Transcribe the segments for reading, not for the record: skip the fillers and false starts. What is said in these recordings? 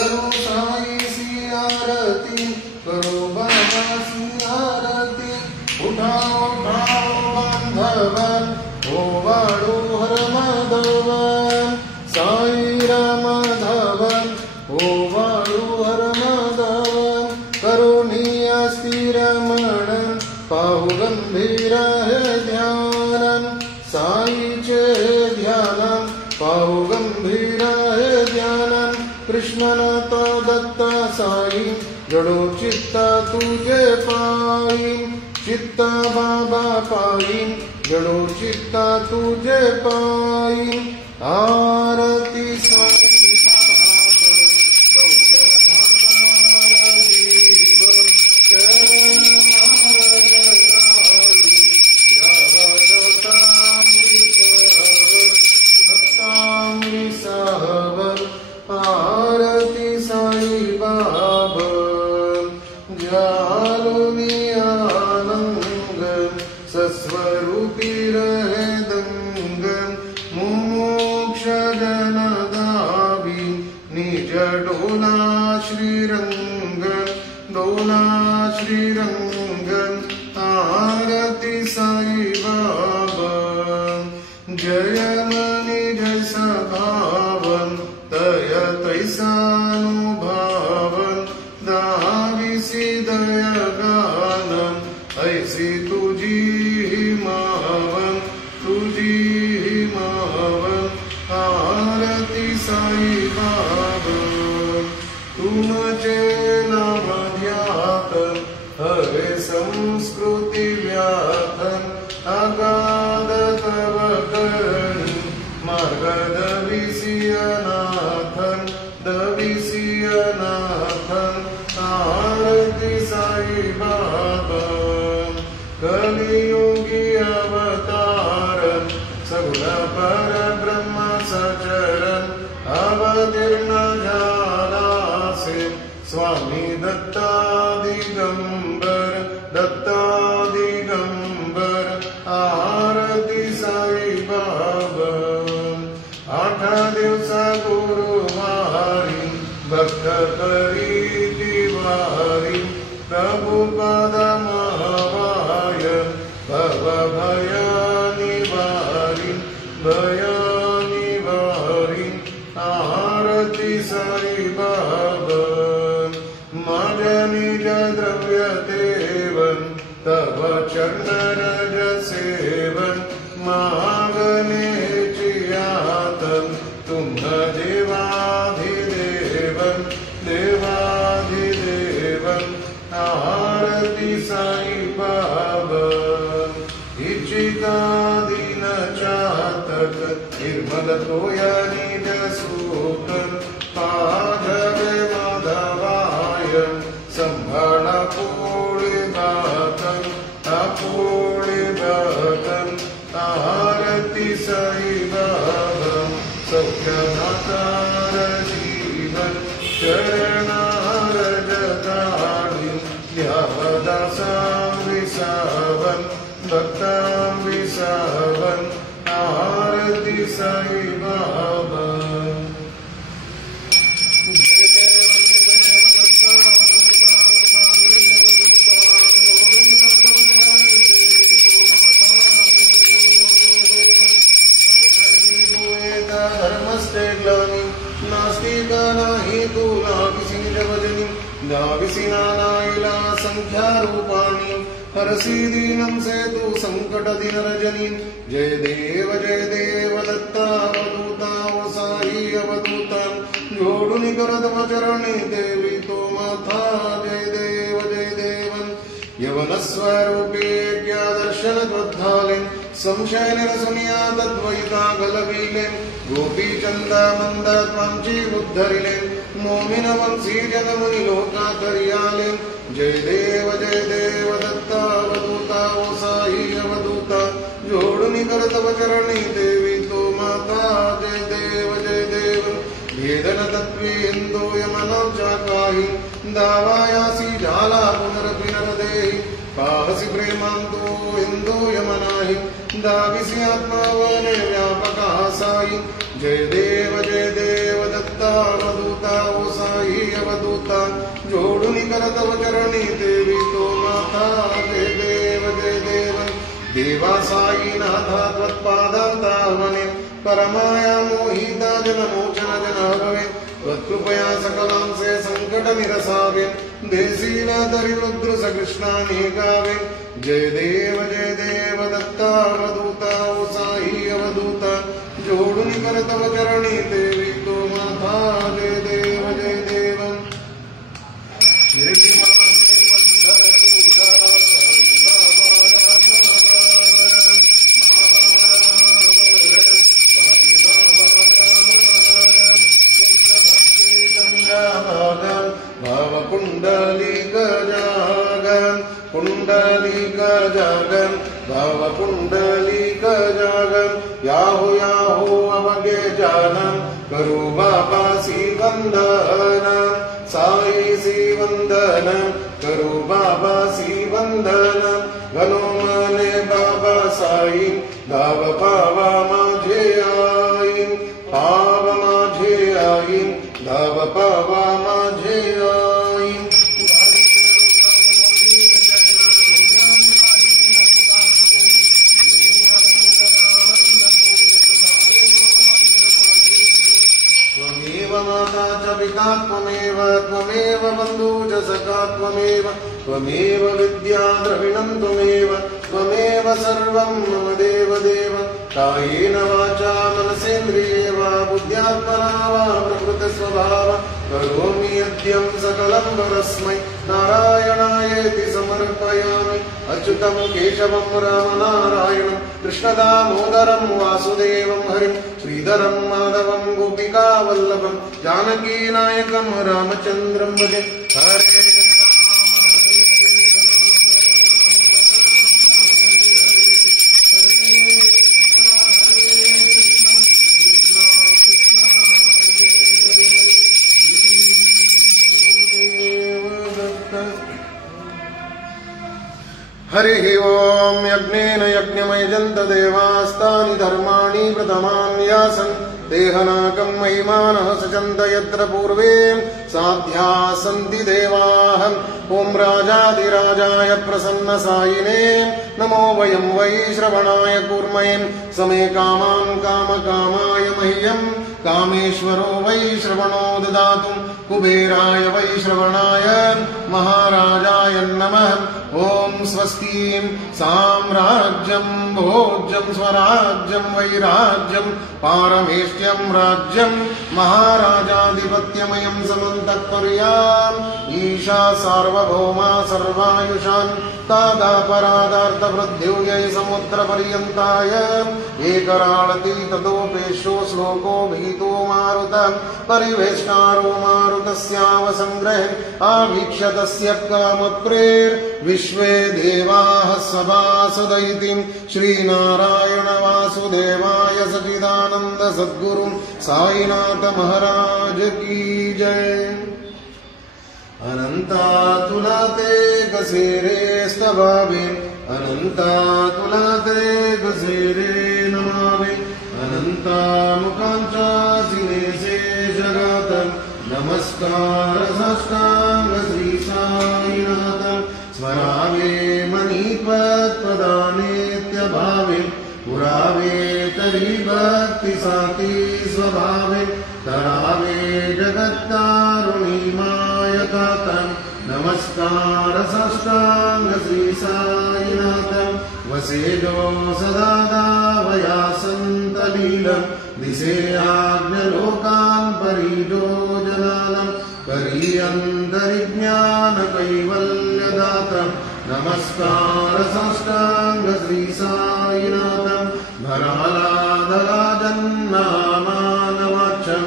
करो साई सी आरती, करो बाबा सी आरती। उठाओ उठाओ बांधवन, ओ वाळू हर माधवन। साई राम धवन, ओ वाळू हर माधवन। करुणिया स्थिर मन, पाहु गंभीर हे ध्यान। साईचे ध्यान, पाहु गंभीर हे ध्यान। कृष्णन तो दत्ता साई, जडो चित्ता तुझे पाई। चित्ता बाबा पाई, जडो चित्ता तुझे पाई। आरती साई बाबा, सौख्य दातार जीव। चरण आरग साई, भक्तांगी सहवर। आरती साई बाबा, जालुनी आनंद। सस्वरूपी रहे दंग, मोक्ष जन दावी। निज डोला श्रीरंग, डोला श्रीरंग। आरती साई बाबा, जय मनि जय सभावन। तय तैसानुभावन, दाविसी दय गानम। ऐसी तुझी मावन, तुझी मावन। आरती साई बाबा, तुमचे नाम ध्यातन। हरे संस्कृती व्याथन, अगाध तव करणी। मार्ग दविसी अनाथन, दविसी अनाथन। आरती साई बाबा, कलियुगी अवतारन। सगुण पर ब्रह्म सचरन, अवतीर्ण झालासे। स्वामी दत्ता दिगंबर, दत्ता दिगंबर। आरती साई बाबा, 8 दिवस गुरुवारी। भक्त करी दिवारी, प्रभु पद महावाय। भव भय निवारी, भय निवारी। आरती साई बाबा, मज निज द्रव्य देवन। तव चरण रज सेवन, मागणे चियातन। तुम देवाधिदेवन, देवाधिदेवन। आरती साई बाबा, इच्छिता दीन चातक। निर्मल तोया निज सूतन, पाधवे माधवाय। संभाळा पोळी भातन, अपोळी भातन। आरती साई बाबा, सौख्य दातार जीवन। चरणार जगाडी, ध्यावदासां विसावन। भक्तां विसावन। आरती साई बाबा, धर्मस्ते ग्लानि। नास्तिका नाही तुला किसी निज भजनी। दाविसी नानाइला संख्या रूपाणी। हरसी दीनं से तू संकट दिन रजनी। जय देव दत्ता अवधूता। ओ साई अवधूता, जोडुनि करत वचरणी। देवी तो माथा, जय देवन। यवन स्वरूपी यज्ञा दर्शन क्रोधाले। संशय निरसुनिया तद्वैता गलबीले। गोपी चंदा मंद त्वांची उद्धरिले। मोमिन वंशी जगमुनि लोका करियाले। जय देव दत्ता अवधूता। ओ साई अवधूता, जोडुनि करत वचरणी। देवी तो माता, जय देव। भेदन तत्वे इंदो यमनोजा काही। दावायासी झाला पुनरपि नरदेहि। पाहसी प्रेमांतो इंदो यमनाहि। दाविसी आत्मावने व्यापका साई। जय देव दत्ता अवधूता। ओ साई तव चरणी देवी तो माता जय देव देवा साईनाथा त्वत्पादान्तावने परमाया मोहिता जनमोचन जनहवे त्वत्कृपया सकलांसे संकट निरसावे देशीनाथरि रुद्र सकृष्णानि गावे जय देव दत्तावधूता ओ साई अवधूता जोडुनि कर तव चरणी देवी तो माता जय देव पुंडलीक जागन भव पुंडलीक जागन याहो अवगे जानम करो बाबा सी वंदन साई सी वंदन करो बाबा सी वंदन गनो मने बाबा साई भाव पावा माझे आई पाव माझे आई भाव पावा माझे आई माता च पिता त्वमेव बन्धु च सखा त्वमेव विद्या द्रविणं त्वमेव सर्वं मम देव कायेन वाचा मनसेन्द्रिये वा बुद्ध्यात्मना वा प्रकृतिस्वभाव करोमि यद्यं सकलं परस्मै नारायणायेति समर्पयामि अच्युतं केशवं रामनारायणं कृष्णदामोदरं वासुदेवं हरिं श्रीधरं माधवं गोपिकावल्लभं जानकीनायकं रामचन्द्रं भजे हरे हरिः ओम् यज्ञेन यज्ञमयजन्त देवास्तानि धर्माणि प्रथमान्यासन् देहनाकं महिमानः सचन्त यत्र पूर्वे साध्याः सन्ति देवाः ॐ राजाधिराजाय प्रसन्नसायिने नमो वयं वै श्रवणाय कूर्महे समे कामान् कामकामाय मह्यम् कामेश्वरो वै श्रवणो ददातु कुबेराय वै श्रवणाय महाराजाय नमः ॐ स्वस्ति साम्राज्यं भोज्यं स्वराज्यं वैराज्यं पारमेष्ट्यं राज्यं महाराजाधिपत्यमयं समन्तःपुर्याम् ईशा सार्वभौमा सर्वायुषान् तादापरादार्थवृद्धिव्यय समुद्रपर्यन्ताय एकराळति ततोपेशो श्लोको भीतो मारुत परिवेष्टारो मारुतस्यावसङ्ग्रहे आवीक्ष्य तस्य कामप्रेर्विश्वे देवाः सभासदैति श्रीनारायण वासुदेवाय सच्चिदानन्द सद्गुरु साईनाथ महाराज की जय। अनंता तुला ते कसेरे स्तवावे अनंता तुला ते कसेरे नमावे अनंता मुखांच्या सिनेसे जगात नमस्कार साष्टांग श्री साईनाथ स्मरावे मनीपत पदानेत्यभावे पुरावे तरी भक्ति साती स्वभावे तरावे जगत्तारुणी मायकातं नमस्कार साष्टांग श्री साईनाथ वसेजो सदा दावया संतलीलं दिसे आज्ञलोकान् परिजो जनालं करियन्तरिज्ञान कैवल्यदातं नमस्कार साष्टांग श्री साईनाथं धरालाधरा जन्नामानवाचं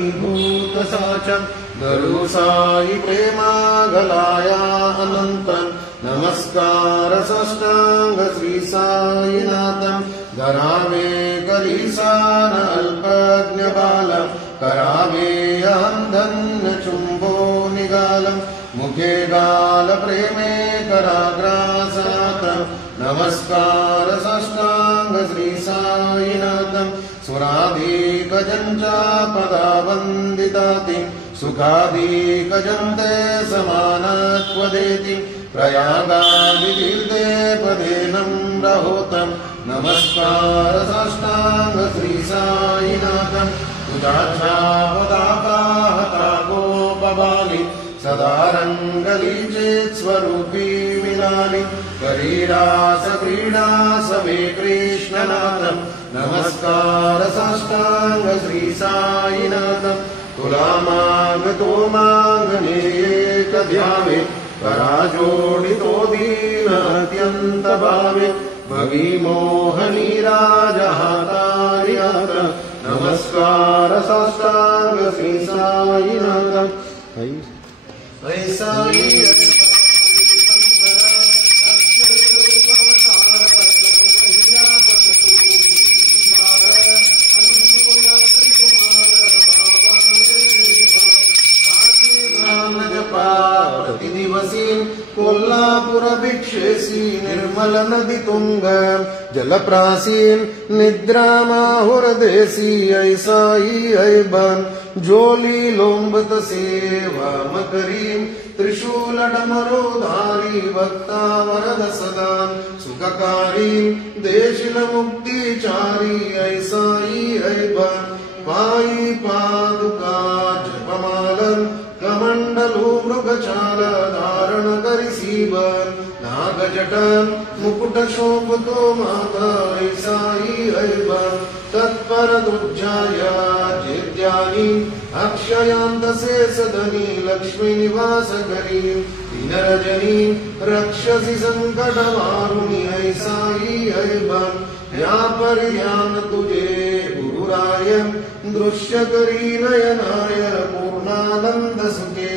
नरासार्धकासादनीभूतसाचं गरु साई प्रेमागलाया अनन्तं नमस्कार साष्टांग श्री साईनाथं धरावे करीसान अल्पज्ञबालं करावे अंधन् चुम्बो निगालं मुखे गाल प्रेमे कराग्रासनातं नमस्कार साष्टांग श्री साईनाथं सुराधीकजञ्चा पदावन्दिताति सुखादिकजन्ते समानत्वदेति प्रयागादितीर्थे पदेनं रहोतम् नमस्कार साष्टांग श्री साईनाथं तुझाच्छापदाकाहताकोपबालि सदा रंगलीचेत् स्वरूपी विलाली करीडास क्रीडास मे कृष्णनाथं नमस्कार साष्टांग श्री साईनाथं तुलामागतो माङ्गनेयेकध्यावे पराजोडितो दीनात्यन्तभावे भगीमोहनी राजहातार्यात नमस्कार साष्टांग श्री साईनाथं ऐ साई प्रतिदिवसीं कोल्लापुर भिक्षेसी निर्मल नदी तुंग जलप्रासीं निद्रामाहुरदेसी ऐसा ही ऐ बन जोली लोम्बत सेवा मकरीं त्रिशूल डमरोधारी भक्ता वरद सदा सुखकारी देशिल मुक्तिचारी ऐसा ही ऐ बन पाई पादुका जपमालन कमंडलू मृगचाल धारण करि सीवन नागजटन मुकुट शोभतो माता ऐसा ही ऐ बन तत्पर दुर्जाया जेद्यानी अक्षयांत से सदनी लक्ष्मी निवास करी दीनरजनी रक्षसी संकट वारुणी ऐसा ही ऐ बन या परिज्ञान तुझे गुरुराय दृश्य करी नयनाय पूर्णानंद सुखे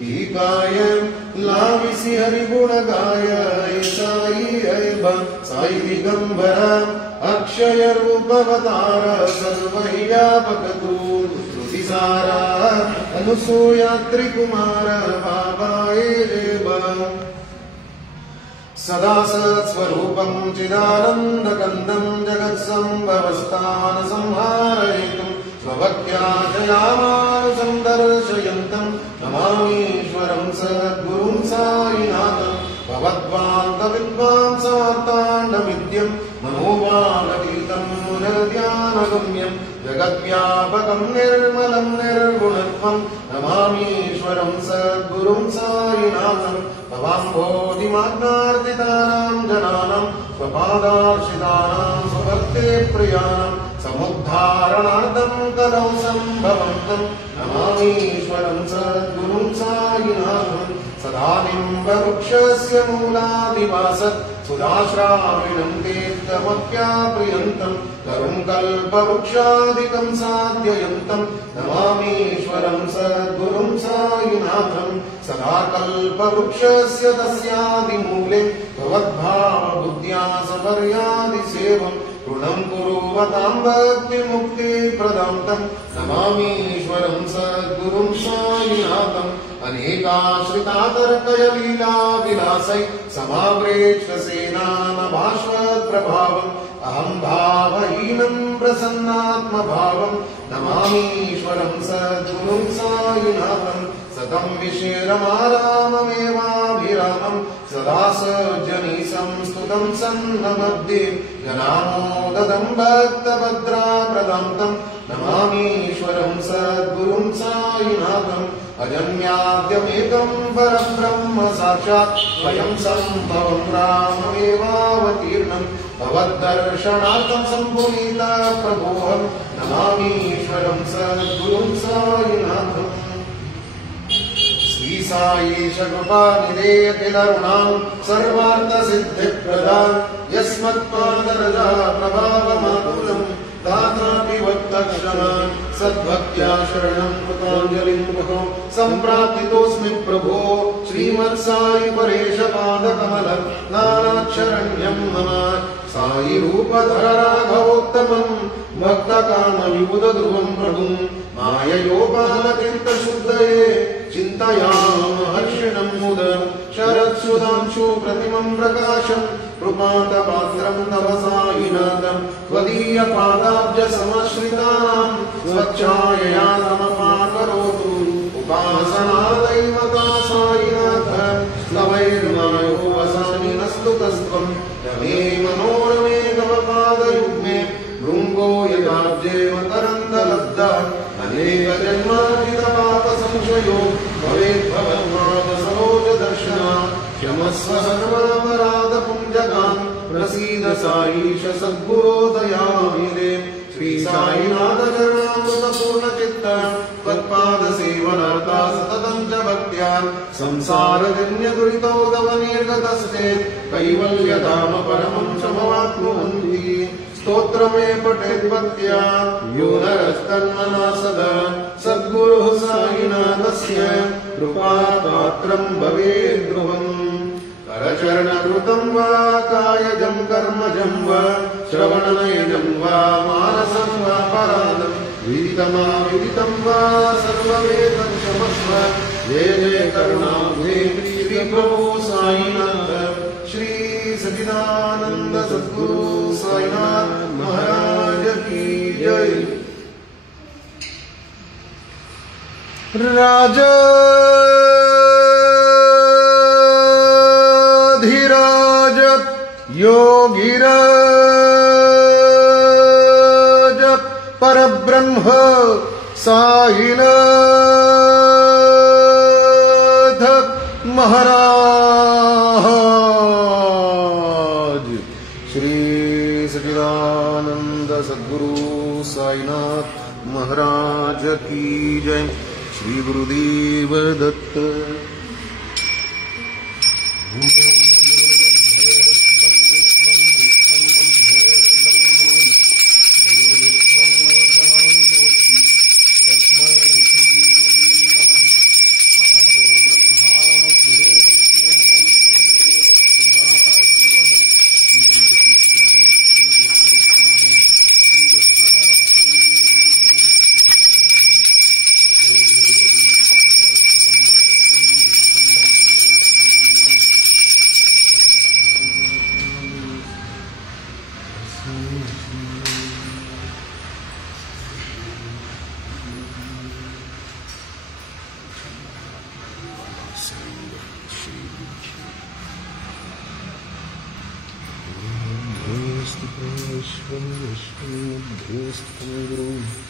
टीकाय लाविसी हरिगुण गाय ऐसा ही ऐ बन साई दिगंबरा अक्षय रूपवतार सर्वव्यापक तू श्रुतिसारा अनुसूया त्रिकुमार बाबाए बन सदा सत्स्वरूपं चिदानन्दकन्दं जगत्सम्भवस्थान संहारयितुं स्वभक्त्या जयामानुसं दर्शयन्तं नमामीश्वरं सद्गुरुं साईनाथं भवद्वान्तविद्वांसवार्ताण्डमिद्यं मनोवानतीतं मुनर्ध्यानगम्यं जगद्व्यापकं निर्मलं निर्गुणत्वं नमामीश्वरं सद्गुरुं साईनाथं भवाम्भोधिमाज्ञार्थितानां जनानां स्वपादार्शितानां स्वभक्ते प्रियाणां समुद्धारणार्थं कलौ सम्भवन्तं नमामीश्वरं सद्गुरुं साईनाथं सदा निम्बवृक्षस्य मूलादिवासत् सुधाश्राविणं तीर्थमप्याप्रियन्तं तरुं कल्पवृक्षादिकं साध्ययन्तं नमामीश्वरं सद्गुरुं साईनाथं सदा कल्पवृक्षस्य तस्यादिमूले भवद्भावबुद्ध्या सपर्यादिसेवं ऋणं कुरुवतां भक्तिमुक्तिप्रदां तं नमामीश्वरं सद्गुरुं साईनाथं अनेकाश्रितातर्कय लीला विलासै समाव्रेक्षसेनानभास्वत्प्रभावम् अहं भावहीनं प्रसन्नात्मभावं नमामीश्वरं सद्गुरुं साईनाथं सतं विशेरमाराममेवाभिरामं सदा सज्जनी संस्तुतं सन्नमध्ये जनामोदं भक्तभद्राप्रदां तं नमामीश्वरं सद्गुरुं साईनाथम् अजन्याद्यमेकं परब्रह्म साक्षात् स्वयं सम्भवं राममेवावतीर्णं भवद्दर्शनार्थं सम्पुनीता प्रभोऽहं नमामीश्वरं सद्गुरुं साईनाथम् श्री साईश कृपानिधे अखिलरुणां सर्वार्थसिद्धिप्रदां यस्मत्पादरजा प्रभावमातुलं दातापि वक्तक्षमान् सद्भक्त्या शरणं कृताञ्जलिं मुहो सम्प्राप्तितोऽस्मि प्रभो श्रीमत्साई परेश पादकमलं नानाक्षरण्यं मम साई रूपधर राघवोत्तमं भक्तकामविबुधध्रुवं प्रभुं माययोपालतीर्थशुद्धये चिन्तयामहर्षिणं मुद शरत्सुधांशु प्रतिमं प्रकाशं कृपान्तपात्रं तव साईनाथं त्वदीयपादाब्जसमाश्रितानां स्वच्छायया समपाकरोतु भवेद्भवत्पाद सरोज दर्शना क्षमस्व सर्वापराधपुञ्जगान् प्रसीद साईश सद्गुरो दयानिधे श्री साईनाथ चरणामृत पूर्ण चित्त त्वत्पाद सेवनार्था सततं च भक्त्या संसारजन्य दुरितोदव निर्गतस्ते कैवल्यधाम परमं समवाप्नुवन्ति स्तोत्रमे पठेत् भक्त्या यो नरस्तन्मना सदा सद्गुरुः साईनाथस्य कृपापात्रं भवेत् ध्रुवम् करचरणकृतं वा कायजं कर्मजं वा श्रवणनयनं वा मानसं वा परादं विदितं वा सर्वमेतं क्षमस्व जय जय करुणाब्धे श्री प्रभु साईनाथ श्री सच्चिदानंद सद्गुरु साईनाथ महाराज की जय। राजाधिराज योगिराज परब्रह्म साईनाथ महाराज श्री सच्चिदानंद सद्गुरु साईनाथ महाराज की जय। Shri Gurudev Datta. Viszvam Vishnu Bhustam Guru